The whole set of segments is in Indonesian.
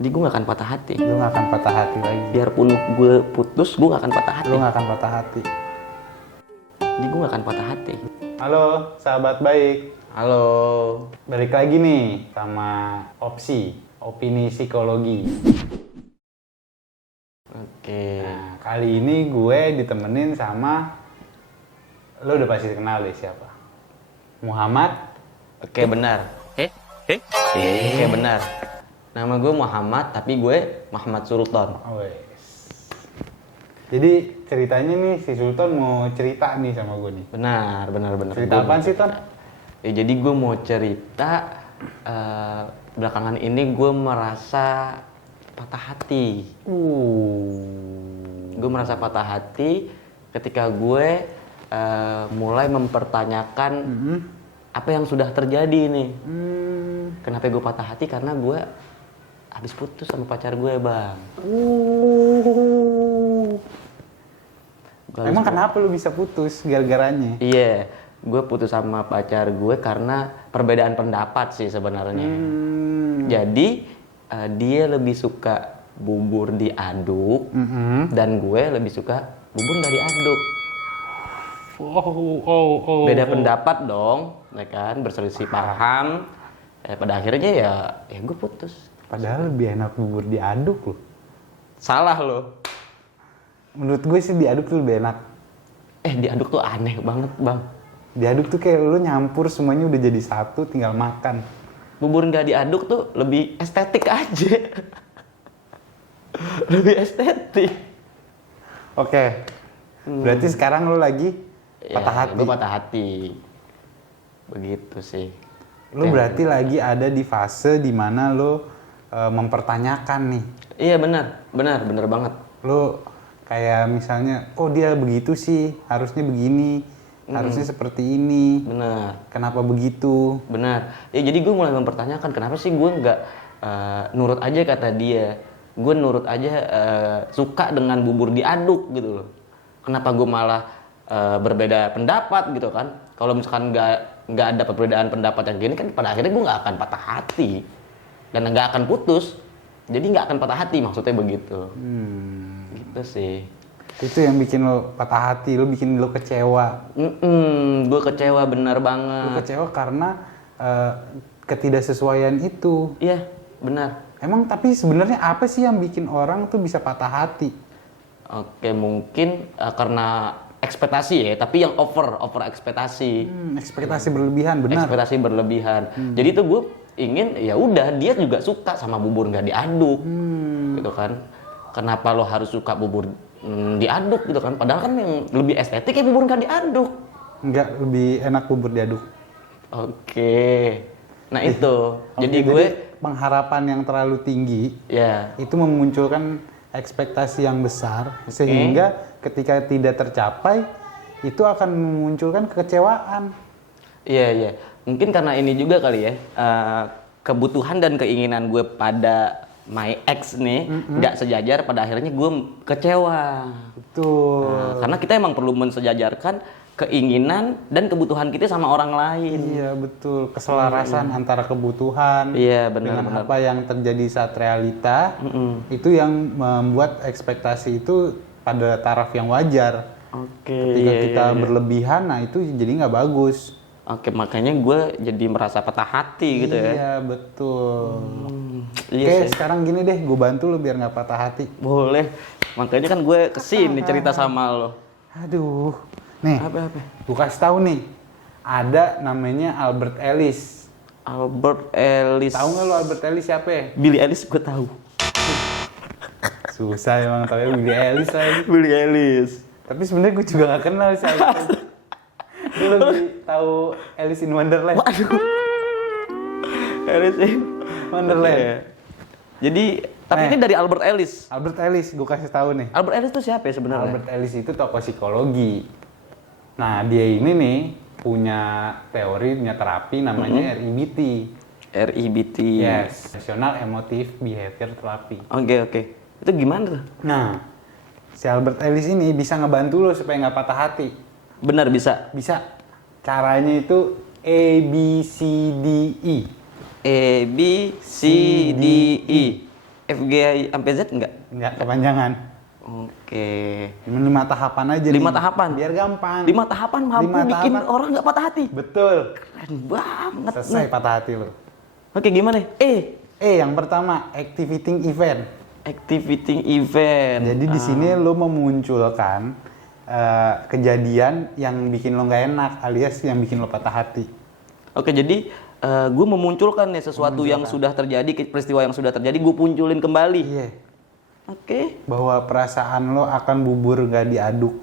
Jadi gue gak akan patah hati. Lu gak akan patah hati lagi. Biarpun gue putus, gue gak akan patah hati. Lu gak akan patah hati. Jadi gue gak akan patah hati. Halo, sahabat baik. Halo. Balik lagi nih sama opini psikologi. Oke. Nah, kali ini gue ditemenin sama, lo udah pasti kenal deh siapa? Muhammad. Oke, benar. Oke, benar. Nama gue Muhammad, tapi gue Muhammad Sultan. Wes. Jadi ceritanya nih si Sultan mau cerita nih sama gue nih. Benar. Cerita apaan sih, Ton? Ya, jadi gue mau cerita belakangan ini gue merasa patah hati. Gue merasa patah hati ketika gue mulai mempertanyakan apa yang sudah terjadi nih. Kenapa gue patah hati? Karena gue habis putus sama pacar gue, Bang. Emang kenapa lu bisa putus gara-garanya? Iya, gue putus sama pacar gue karena perbedaan pendapat sih sebenarnya. Jadi dia lebih suka bubur diaduk dan gue lebih suka bubur nggak diaduk. Beda pendapat dong, ya kan, berselisih paham. Pada akhirnya ya gue putus. Padahal lebih enak bubur diaduk loh. Salah lo. Menurut gue sih diaduk tuh lebih enak. Diaduk tuh aneh banget, Bang. Diaduk tuh kayak lu nyampur semuanya udah jadi satu, tinggal makan. Bubur nggak diaduk tuh lebih estetik aja. Lebih estetik. Oke. Berarti sekarang lu lagi patah hati. Gue patah hati. Begitu sih. Lu berarti lagi ada di fase dimana lu mempertanyakan nih. Iya, benar banget. Lu kayak misalnya, kok dia begitu sih? Harusnya begini, harusnya seperti ini. Benar. Kenapa begitu? Benar. Ya, jadi gue mulai mempertanyakan kenapa sih gue nggak nurut aja kata dia. Gue nurut aja suka dengan bubur diaduk gitu loh. Kenapa gue malah berbeda pendapat gitu kan? Kalau misalkan nggak ada perbedaan pendapat yang gini kan pada akhirnya gue nggak akan patah hati dan nggak akan putus. Jadi nggak akan patah hati maksudnya begitu. Gitu sih. Itu yang bikin lo patah hati, lo bikin lo kecewa. Gue kecewa benar Lo banget. kecewa karena ketidaksesuaian itu. Iya, benar. Emang tapi sebenarnya apa sih yang bikin orang tuh bisa patah hati? Oke, mungkin karena ekspektasi ya, tapi yang over ekspektasi. Ekspektasi berlebihan, benar. Ekspektasi berlebihan. Jadi tuh gue ingin ya udah dia juga suka sama bubur nggak diaduk, gitu kan. Kenapa lo harus suka bubur diaduk gitu kan? Padahal kan yang lebih estetik ya bubur nggak diaduk. Enggak, lebih enak bubur diaduk. Oke. Nah itu. Oke, Jadi gue pengharapan yang terlalu tinggi ya. itu memunculkan ekspektasi yang besar sehingga ketika tidak tercapai itu akan memunculkan kekecewaan. Iya. Mungkin karena ini juga kali ya, kebutuhan dan keinginan gue pada my ex nih nggak sejajar, pada akhirnya gue kecewa. Betul. Karena kita emang perlu mensejajarkan keinginan dan kebutuhan kita sama orang lain. Iya, betul. Keselarasan antara kebutuhan dengan benar. apa yang terjadi saat realita itu yang membuat ekspektasi itu pada taraf yang wajar. Oke. Ketika kita berlebihan, nah itu jadi nggak bagus. Oke, makanya gue jadi merasa patah hati gitu ya. Iya, betul. Iya Oke, sih. sekarang gini deh, gue bantu lo biar nggak patah hati. Boleh. Makanya kan gue kesini cerita sama lo. Aduh, nih, Apa? gue kasih tahu nih, ada namanya Albert Ellis. Albert Ellis. Tahu nggak lo Albert Ellis siapa ya? Billy Ellis gue tahu. Susah emang, tapi Billy Ellis lagi. Billy Ellis. Tapi sebenarnya gue juga nggak kenal sih Albert Ellis. Gue lebih tahu Alice in Wonderland. Waduh. Ellis Wonderland. Oke. Jadi, tapi ini dari Albert Ellis. Albert Ellis, gue kasih tahu nih. Albert Ellis itu siapa ya sebenarnya? Albert Ellis itu tokoh psikologi. Nah, dia ini nih punya teori, punya terapi namanya REBT. REBT. Yes, Rational Emotive Behavior Therapy. Oke. Itu gimana tuh? Nah, si Albert Ellis ini bisa ngebantu lo supaya nggak patah hati. Benar bisa. Bisa. Caranya itu A, B, C, D, E. A B C D E. FG sampai Z enggak? Nggak kepanjangan. Oke. 5 tahapan aja 5 nih. tahapan? Biar gampang. 5 tahapan mampu 5 bikin tahapan. orang nggak patah hati? Betul. Keren banget. Selesai patah hati lo. Oke, gimana? Yang pertama, activating event. Activating event. Jadi di sini lo memunculkan kejadian yang bikin lo nggak enak, alias yang bikin lo patah hati. Oke, jadi gue memunculkan nih sesuatu yang sudah terjadi, peristiwa yang sudah terjadi, gue punculin kembali. Iya. Oke. Bahwa perasaan lo akan bubur nggak diaduk,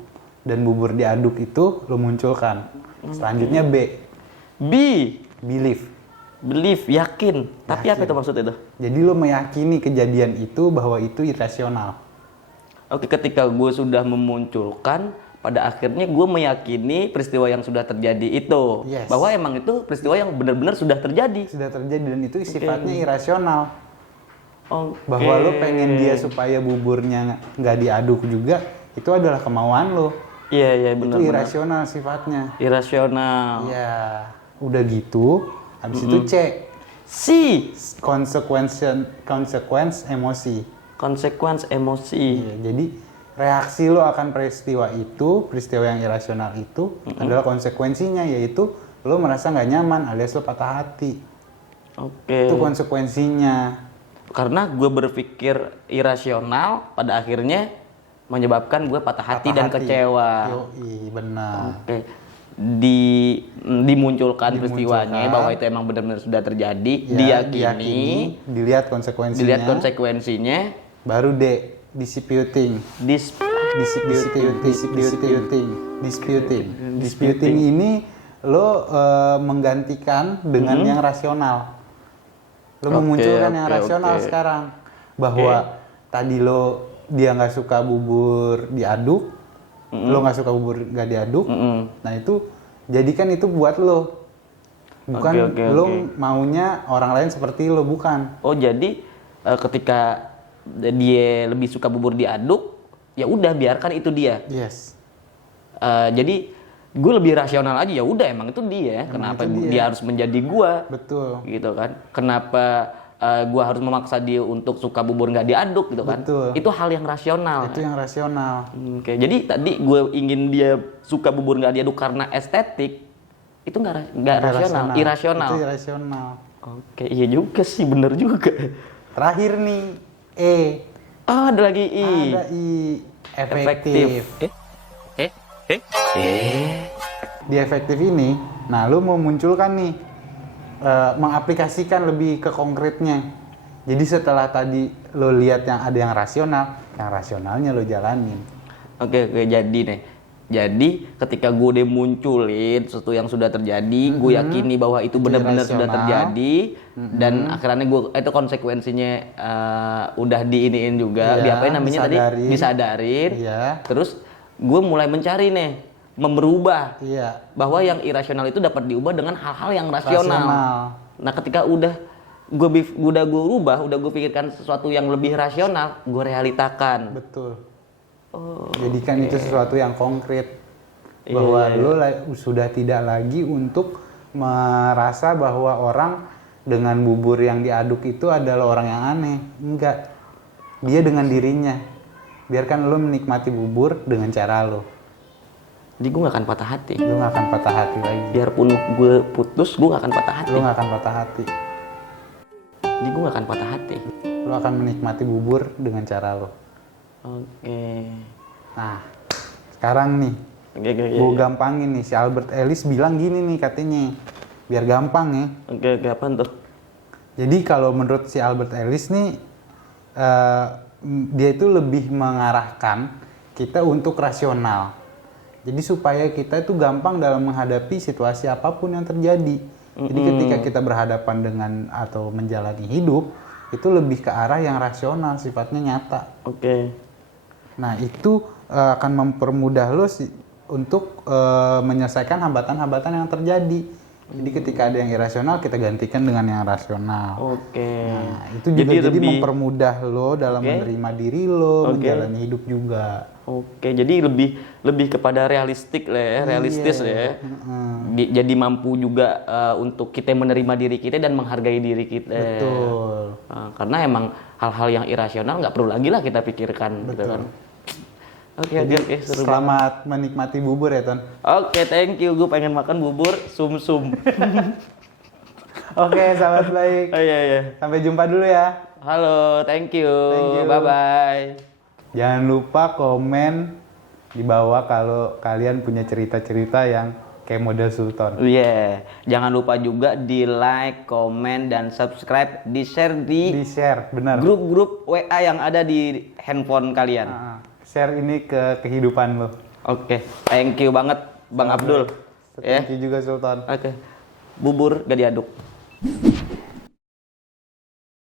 dan bubur diaduk itu lo munculkan. Selanjutnya belief. Belief, yakin. Tapi apa itu maksudnya itu? Jadi lo meyakini kejadian itu bahwa itu irasional. Oke, ketika gue sudah memunculkan, pada akhirnya gue meyakini peristiwa yang sudah terjadi itu. Yes. Bahwa emang itu peristiwa yang benar-benar sudah terjadi. Sudah terjadi dan itu sifatnya irasional. Oke. Bahwa lo pengen dia supaya buburnya nggak diaduk juga, itu adalah kemauan lo. Iya, benar. Itu irasional sifatnya. Irasional. Ya, udah gitu. Habis itu C. Consequence emosi. Consequence emosi. Iya, jadi reaksi lo akan peristiwa yang irasional itu adalah konsekuensinya, yaitu lo merasa nggak nyaman alias lo patah hati. Oke. Itu konsekuensinya. Karena gue berpikir irasional, pada akhirnya menyebabkan gue patah hati dan kecewa. Yoi, benar. Oke. Dimunculkan peristiwanya bahwa itu emang benar-benar sudah terjadi, Ya, diyakini, dilihat konsekuensinya. Baru disputing. Disputing ini lo menggantikan dengan yang rasional. Lo memunculkan yang rasional sekarang, bahwa tadi dia nggak suka bubur diaduk, lo nggak suka bubur nggak diaduk. Nah itu jadikan itu buat lo, bukan lo maunya orang lain seperti lo, bukan. Oh, jadi ketika dia lebih suka bubur diaduk, ya udah biarkan itu dia. Yes. Jadi gue lebih rasional aja, ya udah emang itu dia. Kenapa dia harus menjadi gue? Betul. Gitu kan? Kenapa gue harus memaksa dia untuk suka bubur nggak diaduk gitu kan? Betul. Itu hal yang rasional. Itu yang rasional. Oke, jadi tadi gue ingin dia suka bubur nggak diaduk karena estetik, itu nggak rasional, irasional. Itu irasional. Oke, iya juga sih, bener juga. Terakhir nih, Ada lagi I. Ada I, efektif. Di efektif ini, nah lu mau munculkan nih, mengaplikasikan lebih ke konkretnya. Jadi setelah tadi lo lihat yang ada yang rasionalnya lo jalanin. Oke, jadi nih. Jadi ketika gue udah munculin sesuatu yang sudah terjadi, gue yakini bahwa itu benar-benar sudah terjadi, dan akhirnya itu konsekuensinya udah diiniin juga, diapain namanya disadarin. Iya. Terus gue mulai mencari nih, merubah bahwa yang irasional itu dapat diubah dengan hal-hal yang rasional. Nah, ketika udah gue rubah, udah gue pikirkan sesuatu yang lebih rasional, gue realitakan. Betul. Jadikan itu sesuatu yang konkret, bahwa lo sudah tidak lagi untuk merasa bahwa orang dengan bubur yang diaduk itu adalah orang yang aneh. Enggak, dia dengan dirinya. Biarkan lo menikmati bubur dengan cara lo. Jadi gue gak akan patah hati. Lo gak akan patah hati lagi. Biarpun gue putus, gue gak akan patah hati. Lo gak akan patah hati. Jadi gue gak akan patah hati. Lo akan menikmati bubur dengan cara lo. Oke. Nah, sekarang nih, gue gampangin nih. Si Albert Ellis bilang gini nih katanya, biar gampang ya. Oke, apaan tuh? Jadi kalau menurut si Albert Ellis nih, dia itu lebih mengarahkan kita untuk rasional. Jadi supaya kita itu gampang dalam menghadapi situasi apapun yang terjadi. Jadi ketika kita berhadapan dengan atau menjalani hidup, itu lebih ke arah yang rasional, sifatnya nyata. Oke. Nah itu akan mempermudah lo untuk menyelesaikan hambatan-hambatan yang terjadi. Jadi ketika ada yang irasional, kita gantikan dengan yang rasional. Oke. Nah, itu juga jadi lebih mempermudah lo dalam menerima diri lo, menjalani hidup juga. Oke, jadi lebih kepada realistik lah ya, realistis ya. Jadi mampu juga untuk kita menerima diri kita dan menghargai diri kita. Betul. Karena emang hal-hal yang irasional nggak perlu lagi lah kita pikirkan, gitu kan. Oke, seru. Selamat menikmati bubur ya, Ton. Oke, thank you. Gue pengen makan bubur sum-sum. Oke, sahabat baik. Oh iya. Sampai jumpa dulu ya. Halo, thank you. Thank you. Bye-bye. Jangan lupa komen di bawah kalau kalian punya cerita-cerita yang kayak model Sultan. Iya, jangan lupa juga di like, komen, dan subscribe, di share Di share, benar. grup-grup WA yang ada di handphone kalian. Share ini ke kehidupan lo. Oke, thank you banget Bang Abdul. Thank you juga Sultan. Oke, bubur gak diaduk.